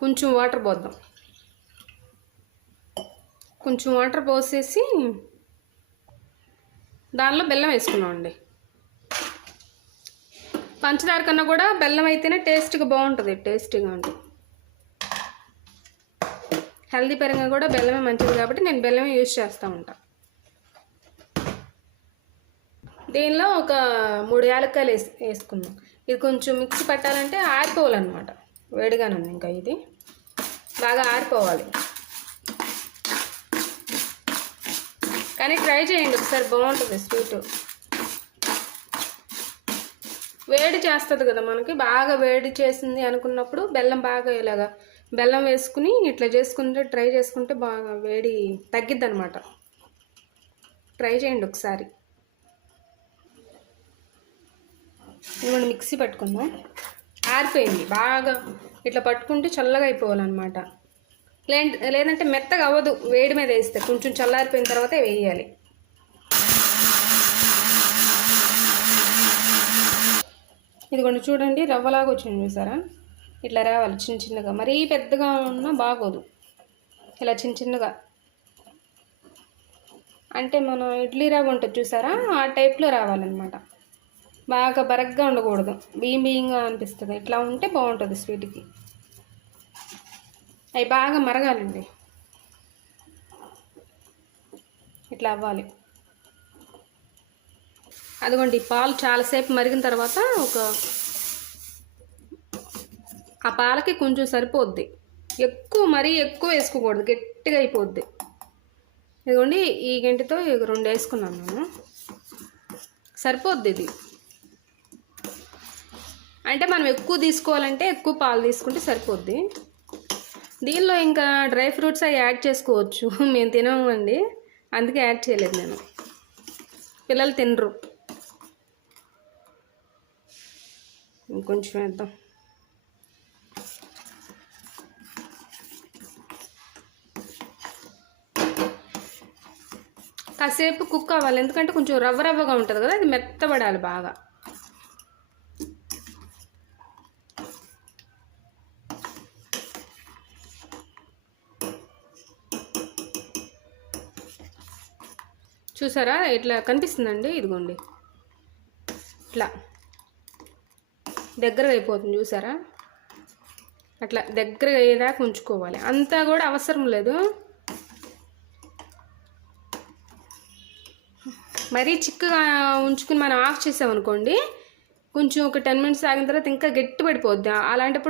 కొంచెం వాటర్ పోద్దాం. కొంచెం వాటర్ పోసేసి దానిలో బెల్లం వేసుకున్నామండి. పంచదార కన్నా కూడా బెల్లం అయితేనే టేస్ట్గా బాగుంటుంది, టేస్టీగా ఉంటుంది. హెల్దీ పరంగా కూడా బెల్లమే మంచిది కాబట్టి నేను బెల్లమే యూజ్ చేస్తూ ఉంటాను. దీనిలో ఒక 3 యాలక్కాయలు వేసుకుందాం. ఇది కొంచెం మిక్సీ పట్టాలంటే ఆరిపోవాలన్నమాట. వేడిగానే ఉంది ఇంకా, ఇది బాగా ఆరిపోవాలి. కానీ ట్రై చేయండి ఒకసారి, బాగుంటుంది స్వీట్. వేడి చేస్తుంది కదా మనకి, బాగా వేడి చేసింది అనుకున్నప్పుడు బెల్లం బాగా ఇలాగా బెల్లం వేసుకుని ఇట్లా చేసుకుంటే, ట్రై చేసుకుంటే బాగా వేడి తగ్గిద్ది అనమాట. ట్రై చేయండి ఒకసారి. ఇవ్వండి మిక్సీ పట్టుకుందాం. ఆరిపోయింది బాగా, ఇట్లా పట్టుకుంటే చల్లగా అయిపోవాలన్నమాట. లేదంటే మెత్తగా అవ్వదు, వేడి మీద వేస్తే. కొంచెం చల్లారిపోయిన తర్వాత వేయాలి. ఇదిగోండి చూడండి, రవ్వలాగా వచ్చింది చూసారా? ఇట్లా రావాలి చిన్న చిన్నగా, మరీ పెద్దగా ఉన్నా బాగోదు. ఇలా చిన్న చిన్నగా, అంటే మనం ఇడ్లీ రవ్వ ఉంటుంది చూసారా, ఆ టైప్లో రావాలన్నమాట. బాగా బరగ్గా ఉండకూడదు, బియ్యంగా అనిపిస్తుంది. ఇట్లా ఉంటే బాగుంటుంది స్వీట్కి. అవి బాగా మరగాలండి, ఇట్లా అవ్వాలి. అదిగోండి పాలు చాలాసేపు మరిగిన తర్వాత ఆ పాలకి కొంచెం సరిపోద్ది. మరీ ఎక్కువ వేసుకోకూడదు, గట్టిగా అయిపోద్ది. ఇదిగోండి ఈ గంటితో 2 వేసుకున్నాను నేను, సరిపోద్ది ఇది. అంటే మనం ఎక్కువ తీసుకోవాలంటే ఎక్కువ పాలు తీసుకుంటే సరిపోద్ది. దీనిలో ఇంకా డ్రై ఫ్రూట్స్ అవి యాడ్ చేసుకోవచ్చు. మేము తినమండి, అందుకే యాడ్ చేయలేదు నేను. పిల్లలు తినరు. ఇంకొంచెం వేద్దాం. కాసేపు కుక్ అవ్వాలి, ఎందుకంటే కొంచెం రవ్వగా ఉంటుంది కదా, అది మెత్తబడాలి బాగా. చూసారా ఇట్లా కనిపిస్తుందండి? ఇదిగోండి ఇట్లా దగ్గరగా అయిపోతుంది చూసారా? అట్లా దగ్గరగా అయ్యేదాకా ఉంచుకోవాలి. అంతా కూడా అవసరం లేదు, మరీ చిక్కగా ఉంచుకుని మనం ఆఫ్ చేసామనుకోండి, కొంచెం ఒక 10 మినిట్స్ ఆగిన తర్వాత ఇంకా గట్టి పడిపోద్ది. అలాంటప్పుడు